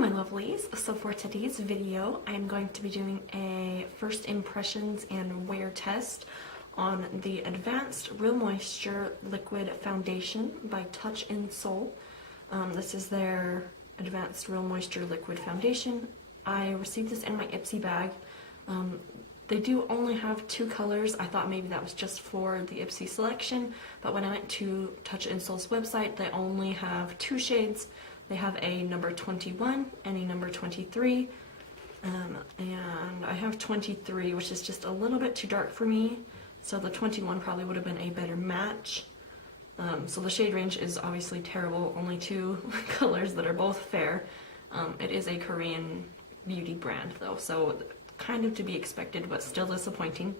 my lovelies. So for today's video, I'm going to be doing a first impressions and wear test on the Advanced Real Moisture Liquid Foundation by Touch In Sol. This is their Advanced Real Moisture Liquid Foundation. I received this in my Ipsy bag. They do only have two colors. I thought maybe that was just for the Ipsy selection, but when I went to Touch In Sol's website, they only have two shades. They have a number 21 and a number 23, and I have 23, which is just a little bit too dark for me, so the 21 probably would have been a better match. So the shade range is obviously terrible, only two colors that are both fair. It is a Korean beauty brand though, so kind of to be expected, but still disappointing.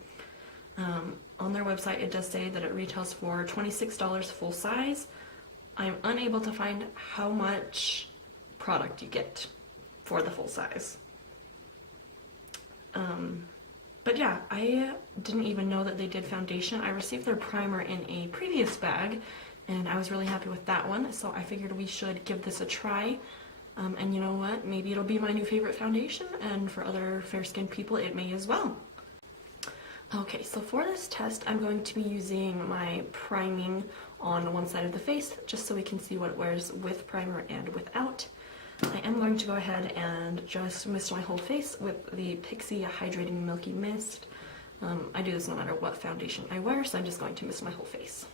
On their website it does say that it retails for $26 full size. I'm unable to find how much product you get for the full size. But yeah, I didn't even know that they did foundation. I received their primer in a previous bag and I was really happy with that one, so I figured we should give this a try. And you know what, maybe it'll be my new favorite foundation, and for other fair-skinned people it may as well. Okay, so for this test I'm going to be using my priming on one side of the face just so we can see what it wears with primer and without. I am going to go ahead and just mist my whole face with the Pixi Hydrating Milky Mist. I do this no matter what foundation I wear, so I'm just going to mist my whole face.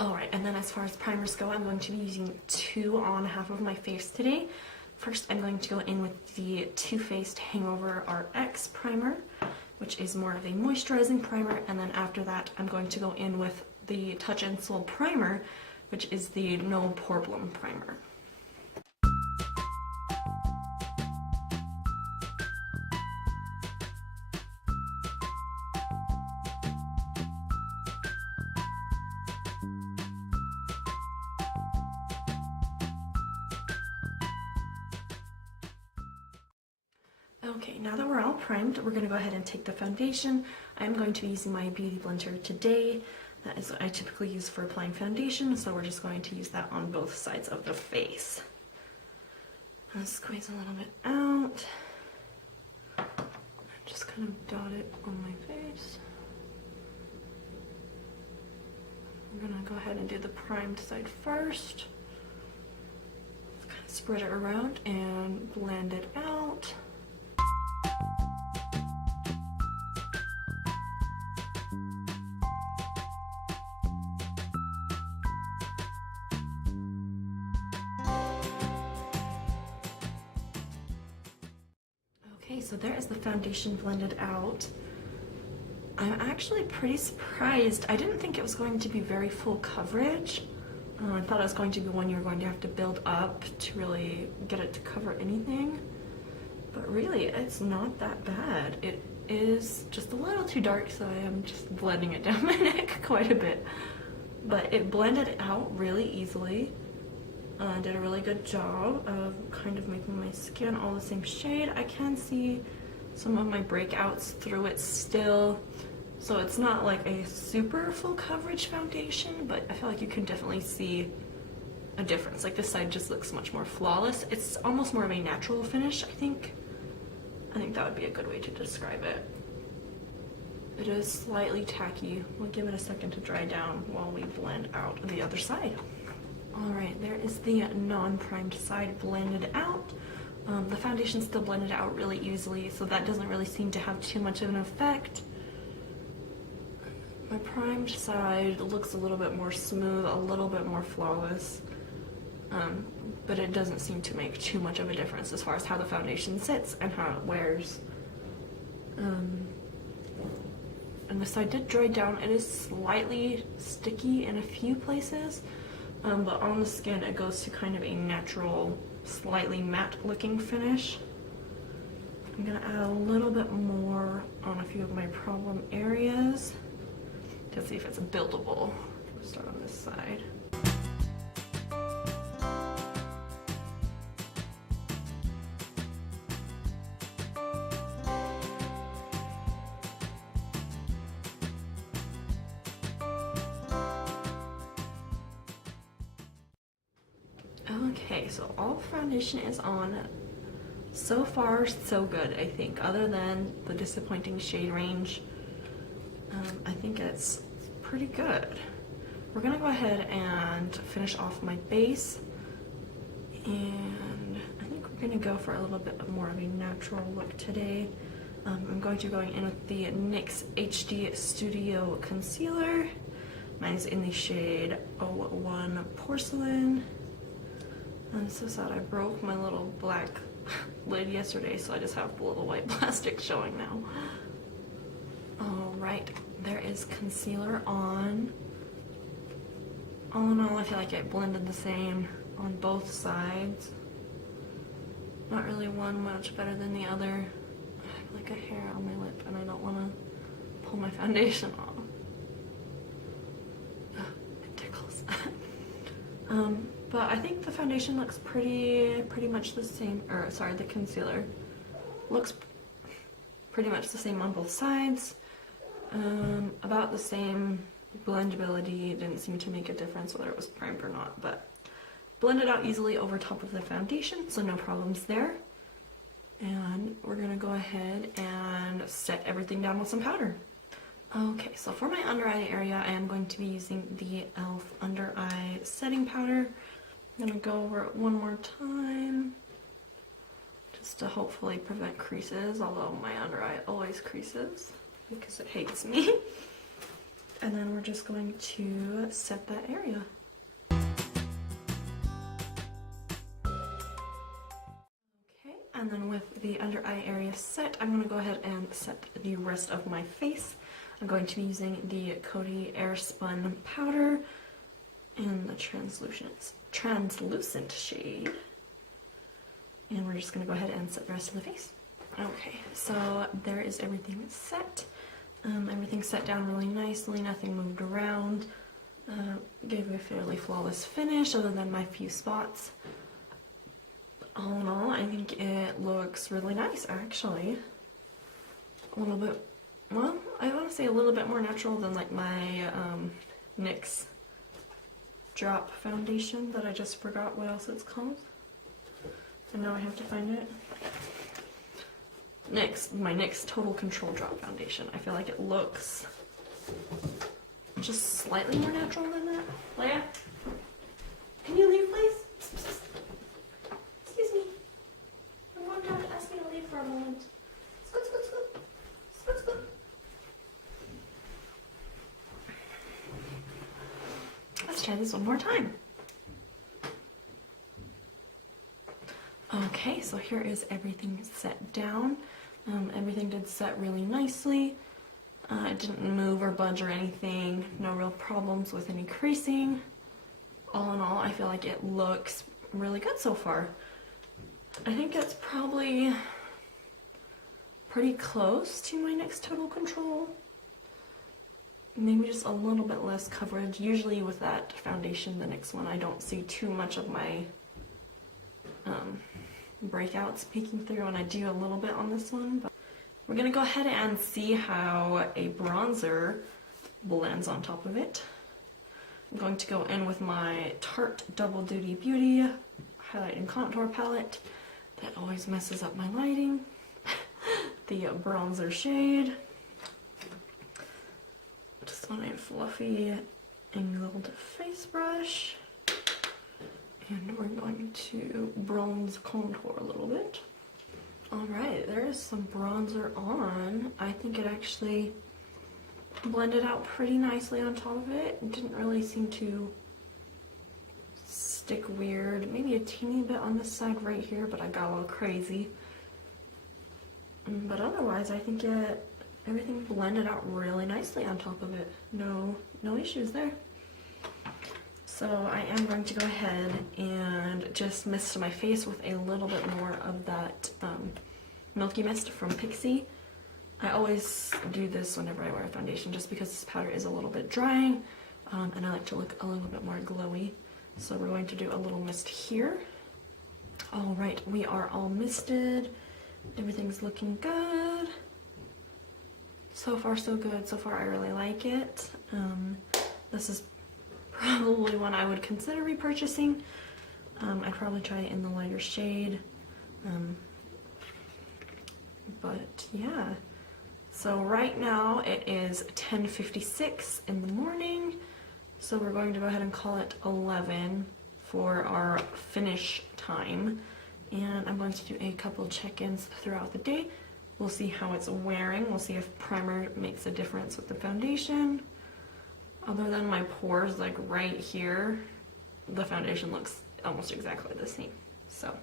Alright, and then as far as primers go, I'm going to be using two on half of my face today. First, I'm going to go in with the Too Faced Hangover RX primer, which is more of a moisturizing primer, and then after that, I'm going to go in with the Touch In Sol primer, which is the No Problem primer. Okay, now that we're all primed, we're going to go ahead and take the foundation. I'm going to be using my Beauty Blender today. That is what I typically use for applying foundation, so we're just going to use that on both sides of the face. I'll squeeze a little bit out. Just kind of dot it on my face. I'm going to go ahead and do the primed side first. Kind of spread it around and blend it out. Okay, so there is the foundation blended out. I'm actually pretty surprised. I didn't think it was going to be very full coverage. I thought it was going to be one you're going to have to build up to really get it to cover anything. But really, it's not that bad. It is just a little too dark, so I am just blending it down my neck quite a bit. But it blended out really easily. Did a really good job of kind of making my skin all the same shade. I can see some of my breakouts through it still, so it's not like a super full coverage foundation, but I feel like you can definitely see a difference. Like this side just looks much more flawless. It's almost more of a natural finish, I think. I think that would be a good way to describe it. It is slightly tacky. We'll give it a second to dry down while we blend out the other side. Alright, there is the non-primed side blended out. The foundation still blended out really easily, so that doesn't really seem to have too much of an effect. My primed side looks a little bit more smooth, a little bit more flawless, but it doesn't seem to make too much of a difference as far as how the foundation sits and how it wears. And the side did dry down. It is slightly sticky in a few places. But on the skin it goes to kind of a natural, slightly matte looking finish. I'm going to add a little bit more on a few of my problem areas to see if it's buildable. We'll start on this side. Okay, so all foundation is on. So far, so good, I think. Other than the disappointing shade range, I think it's pretty good. We're gonna go ahead and finish off my base, and I think we're gonna go for a little bit more of a natural look today. I'm going to be going in with the NYX HD Studio Concealer. Mine is in the shade 01 Porcelain. I'm so sad I broke my little black lid yesterday, so I just have the little white plastic showing now. Alright, there is concealer on. All in all, I feel like it blended the same on both sides. Not really one much better than the other. I have like a hair on my lip and I don't want to pull my foundation off. Ugh, it tickles. But I think the foundation looks pretty much the same, or sorry, the concealer looks pretty much the same on both sides. About the same blendability. It didn't seem to make a difference whether it was primed or not, but blended out easily over top of the foundation, so no problems there. And we're gonna go ahead and set everything down with some powder. Okay, so for my under eye area, I am going to be using the e.l.f. under eye setting powder. I'm gonna go over it one more time, just to hopefully prevent creases, although my under eye always creases because it hates me. And then we're just going to set that area. Okay, and then with the under eye area set, I'm going to go ahead and set the rest of my face. I'm going to be using the Coty Airspun powder in the translucent shade. And we're just going to go ahead and set the rest of the face. Okay, so there is everything set. Everything set down really nicely, nothing moved around. Gave a fairly flawless finish other than my few spots. All in all, I think it looks really nice actually. A little bit, well, I want to say a little bit more natural than like my NYX Drop foundation that I just forgot what else it's called. And now I have to find it. My NYX Total Control Drop foundation. I feel like it looks just slightly more natural than that. Leia, can you leave, please? Excuse me. My mom dad asked me to leave for a moment. Scoot, scoot, scoot. Scoot, scoot. Let's try this one more time. Okay, so here is everything set down. Everything did set really nicely. It didn't move or budge or anything. No real problems with any creasing. All in all, I feel like it looks really good so far. I think it's probably pretty close to my NYX Total Control. Maybe just a little bit less coverage. Usually with that foundation, the NYX one, I don't see too much of my breakouts peeking through, and I do a little bit on this one. But we're gonna go ahead and see how a bronzer blends on top of it. I'm going to go in with my Tarte Double Duty Beauty highlight and contour palette. That always messes up my lighting. The bronzer shade. Just on a fluffy angled face brush. And we're going to bronze contour a little bit. Alright, there is some bronzer on. I think it actually blended out pretty nicely on top of it. It didn't really seem to stick weird. Maybe a teeny bit on this side right here, but I got a little crazy. But otherwise, I think everything blended out really nicely on top of it. No issues there. So I am going to go ahead and just mist my face with a little bit more of that Milky Mist from Pixi. I always do this whenever I wear a foundation just because this powder is a little bit drying and I like to look a little bit more glowy. So we're going to do a little mist here. All right, we are all misted. Everything's looking good. So far so good. So far I really like it. This is probably one I would consider repurchasing. I'd probably try it in the lighter shade. But yeah, so right now it is 10:56 in the morning, so we're going to go ahead and call it 11 for our finish time, and I'm going to do a couple check-ins throughout the day. We'll see how it's wearing. We'll see if primer makes a difference with the foundation. Other than my pores, like right here, the foundation looks almost exactly the same. So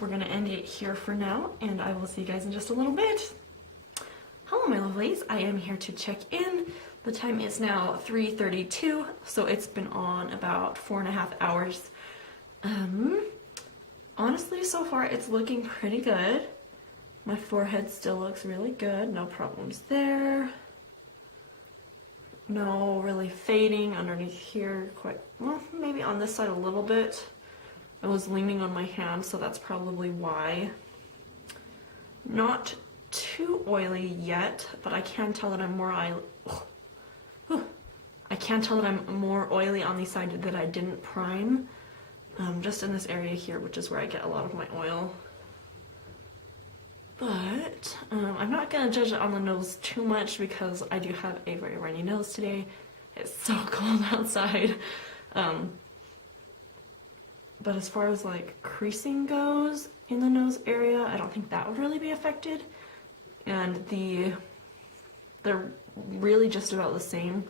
we're gonna end it here for now, and I will see you guys in just a little bit. Hello my lovelies, I am here to check in. The time is now 3:32, so it's been on about 4.5 hours. Honestly, so far it's looking pretty good. My forehead still looks really good, no problems there. No really fading underneath here, quite, well, maybe on this side a little bit. I was leaning on my hand, so that's probably why. Not too oily yet, but I can tell that I'm more I can tell that I'm more oily on the side that I didn't prime. Just in this area here, which is where I get a lot of my oil. But I'm not going to judge it on the nose too much because I do have a very runny nose today. It's so cold outside. But as far as like creasing goes in the nose area, I don't think that would really be affected. And they're really just about the same.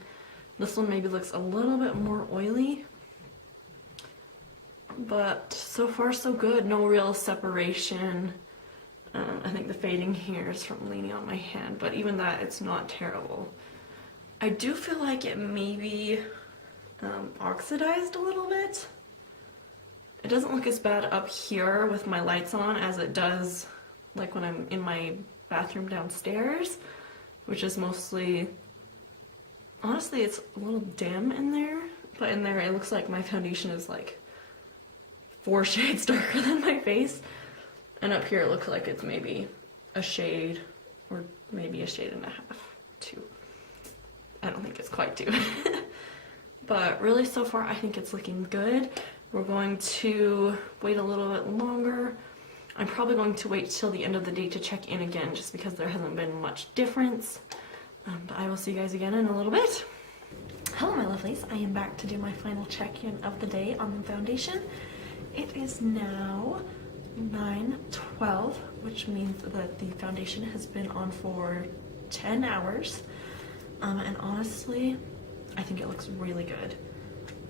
This one maybe looks a little bit more oily. But so far so good, no real separation. I think the fading here is from leaning on my hand, but even that, it's not terrible. I do feel like it may be oxidized a little bit. It doesn't look as bad up here with my lights on as it does like when I'm in my bathroom downstairs, which is mostly, honestly, it's a little dim in there, but in there it looks like my foundation is like 4 shades darker than my face. And up here it looks like it's maybe a shade or maybe a shade and a half, 2. I don't think it's quite 2. But really so far I think it's looking good. We're going to wait a little bit longer. I'm probably going to wait till the end of the day to check in again just because there hasn't been much difference. But I will see you guys again in a little bit. Hello my lovelies, I am back to do my final check-in of the day on the foundation. It is now 9:12, which means that the foundation has been on for 10 hours. And honestly, I think it looks really good.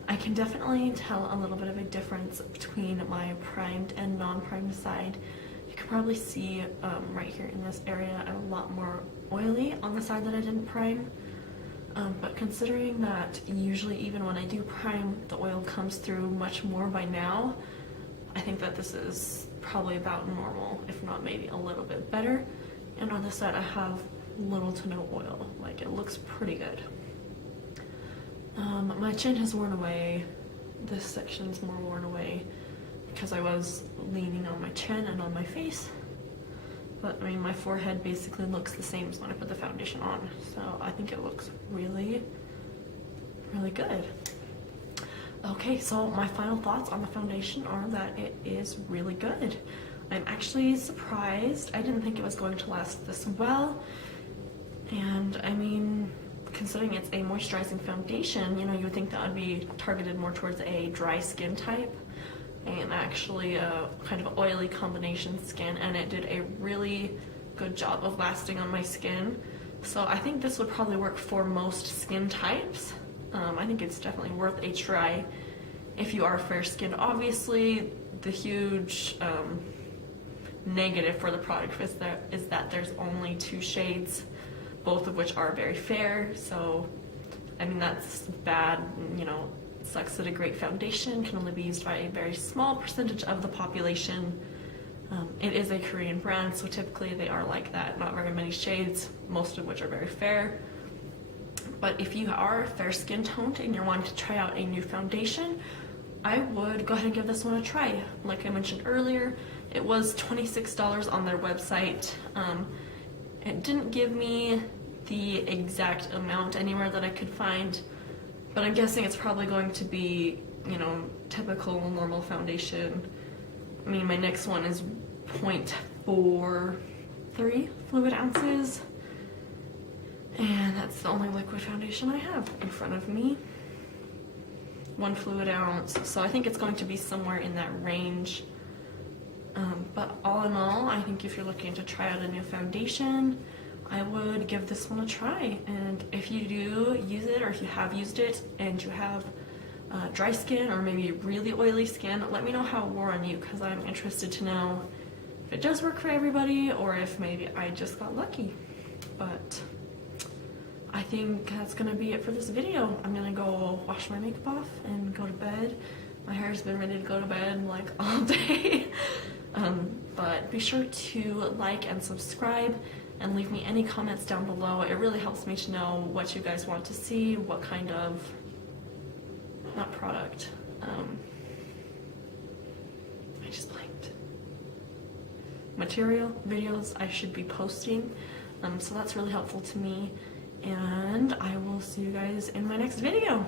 I can definitely tell a little bit of a difference between my primed and non-primed side. You can probably see right here in this area, I'm a lot more oily on the side that I didn't prime. But considering that usually even when I do prime, the oil comes through much more by now, I think that this is probably about normal, if not maybe a little bit better. And on this side I have little to no oil, like it looks pretty good. My chin has worn away, this section's more worn away because I was leaning on my chin and on my face. But I mean, my forehead basically looks the same as when I put the foundation on, so I think it looks really, really good. Okay, so my final thoughts on the foundation are that it is really good. I'm actually surprised. I didn't think it was going to last this well. And I mean, considering it's a moisturizing foundation, you know, you would think that would be targeted more towards a dry skin type and actually a kind of oily combination skin, and it did a really good job of lasting on my skin. So I think this would probably work for most skin types. I think it's definitely worth a try if you are fair-skinned. Obviously, the huge negative for the product is that there's only 2 shades, both of which are very fair. So, I mean, that's bad, you know, it sucks that a great foundation can only be used by a very small percentage of the population. It is a Korean brand, so typically they are like that, not very many shades, most of which are very fair. But if you are fair skin toned and you're wanting to try out a new foundation, I would go ahead and give this one a try. Like I mentioned earlier, it was $26 on their website. It didn't give me the exact amount anywhere that I could find, but I'm guessing it's probably going to be you know, typical normal foundation. I mean, my next one is 0.43 fluid ounces. And that's the only liquid foundation I have in front of me. 1 fluid ounce. So I think it's going to be somewhere in that range. But all in all, I think if you're looking to try out a new foundation, I would give this one a try. And if you do use it, or if you have used it and you have dry skin or maybe really oily skin, let me know how it wore on you, because I'm interested to know if it does work for everybody or if maybe I just got lucky. But I think that's gonna be it for this video. I'm gonna go wash my makeup off and go to bed. My hair's been ready to go to bed like all day. But be sure to like and subscribe and leave me any comments down below. It really helps me to know what you guys want to see, what kind of, not product, I just blanked, material, videos I should be posting. So that's really helpful to me. And I will see you guys in my next video.